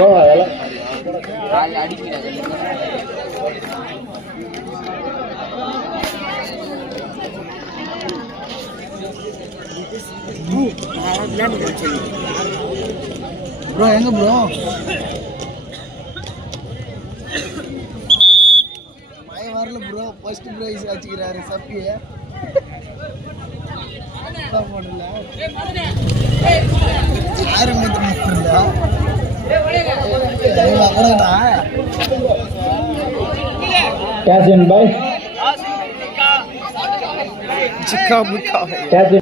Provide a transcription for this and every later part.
Bro எங்க bro மழை வரல ப்ரோ ஃபர்ஸ்ட் பிரைஸ் வச்சுக்கிறாரு சப்பிய போடல யாரு மீது போடல कैसे भाई चिक्का बुक्का कैसे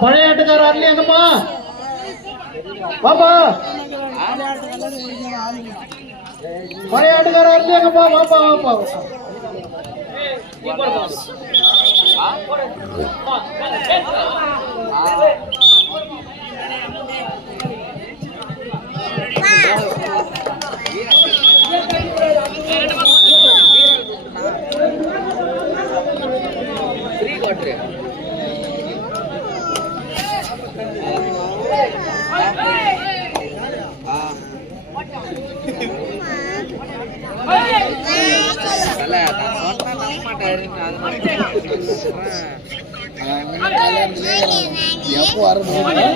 பழைய ஆட்டுக்கார வரலையாங்கம்மா பாப்பா பழைய ஆட்டுக்கார வரலையாங்கம்மா பாப்பா பாப்பா எப்போ வரணும்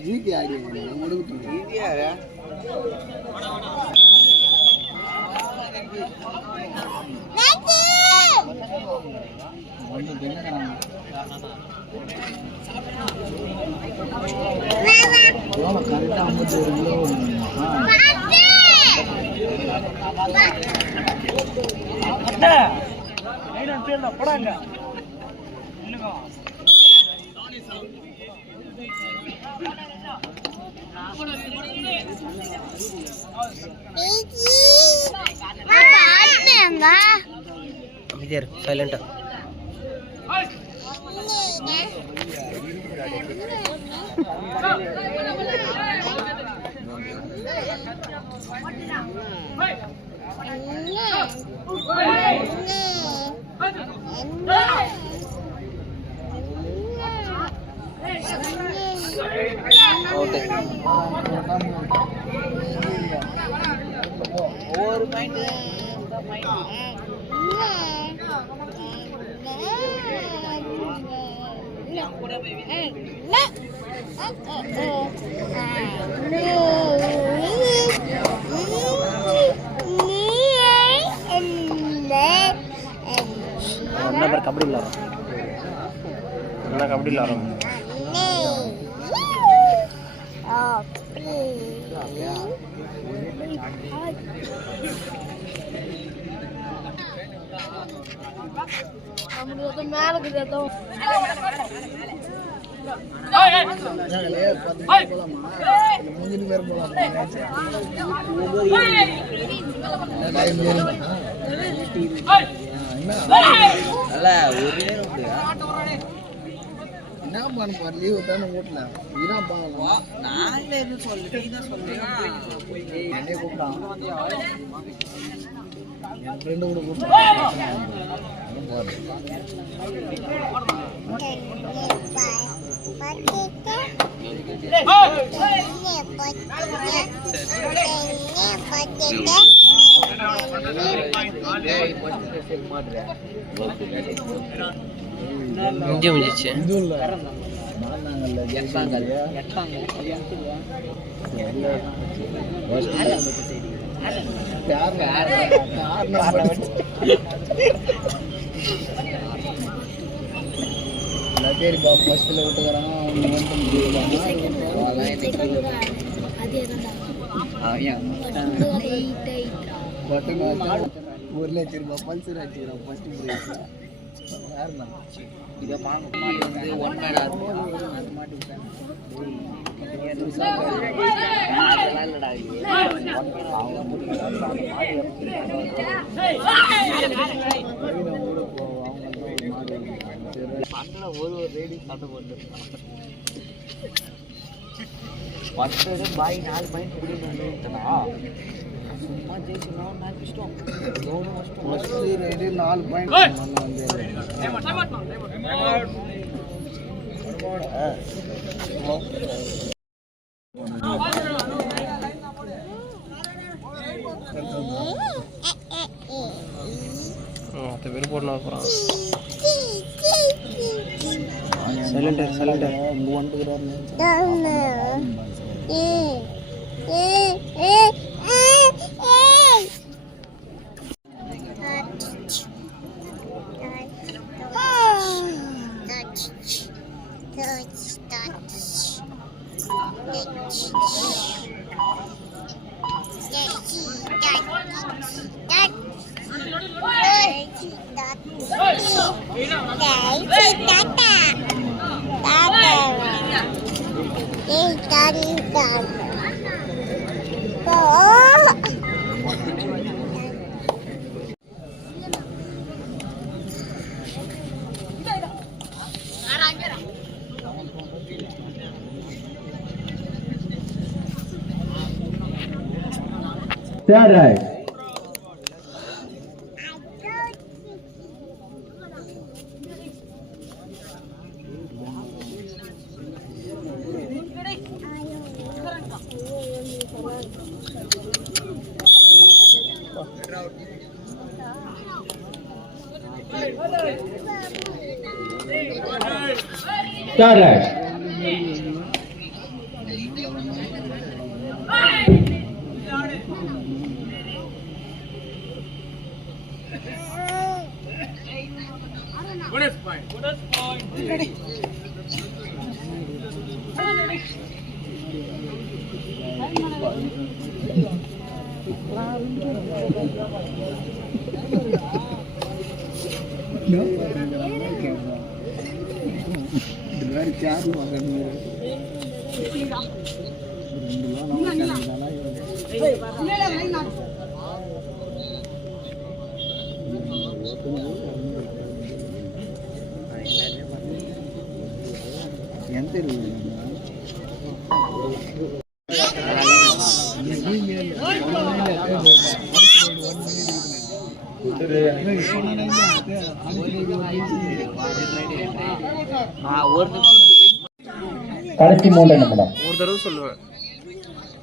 ஜிபி ஆடி கரெக்டா 52 கிலோ போடாங்க சைலண்டா ஒரு பாயிண்ட் கபடி விளாடும் கபடி விளாடும் என்ன பண்ண லீவு தானே வீட்டுல இதுதான் பார்க்கலாம் நான் எதுவும் சொல்லி தான் சொல்றேன் என்னைய கூப்பிட்டான் என் ஃப்ரெண்டு கூட கூப்பிட்டான் முடிஞ்சிச்சு சரிப்பா ஃபஸ்ட்டில் விட்டுக்கிறான் ஒரு லட்சம் ரூபாய் பல்சர் அடிச்சுக்கிறான் ஃபஸ்ட்டு ப்ரைஸ் யாருண்ணா இதை பார்க்க மாட்டேங்குது ஒன்மேடா அது மாட்டேங்குது அதெல்லாம் இல்லடா ஒரு ரேடி சண்டை போட்டு ஃபஸ்ட்டு பாய் 4 பாயிண்ட் பிடிக்கணும்னா சும்மா ஜெயிச்சோம் நான் இஷ்டம் ஃபஸ்ட்டு ரேடி 4 பாயிண்ட் மற்ற பேர் போடணும் அப்புறம் சைலண்டர் இங்கே வந்துக்கிறாரு Third right. Third right. ఎంత கடைசி 3 நிமிடம் ஒரு தடவை சொல்லுவேன்.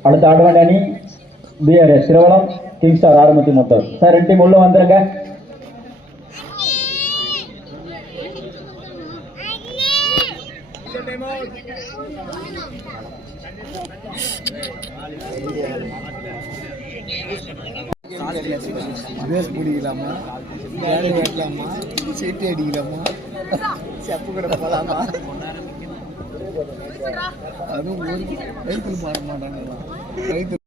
அடுத்த ஆடுவாண்டி அணி பிஆர்எஸ் திருவளம் கிங் ஸ்டார் ஆரம்பத்தி மொத்தம் சார் 2 டீம் உள்ள வந்துருங்க. பேஸ் பிடிக்கலாமா, வேலை வெட்டலாமா, சீட்டு அடிக்கலாமா, செப்பு கூட போகலாமா, அதுவும் ஒரு கைத்தில் பாட மாட்டாங்களா கைத்தில்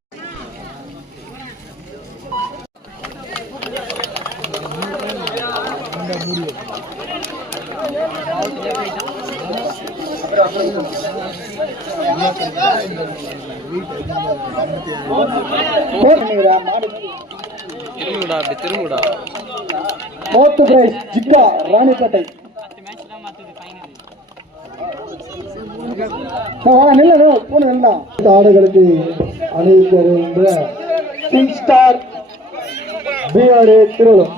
திரும்புடா அப்படி திரும்புடா. ஃபோர்த் பிரைஸ் ஜிக்கா ராணிப்பேட்டை. ஆடுகளுக்கு அணிவிக்கின்ற கிங் ஸ்டார் பிஆர்எஸ் திருவள்ளம்.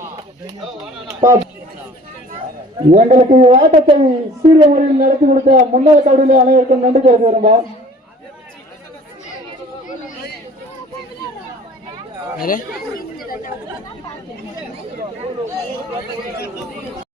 எங்களுக்கு ஆட்டத்தை சீரிய முறையில் நடத்தி கொடுத்த முன்னாள் கபடியில் அனைவருக்கும் நன்றி தெரிவித்து வரும்போது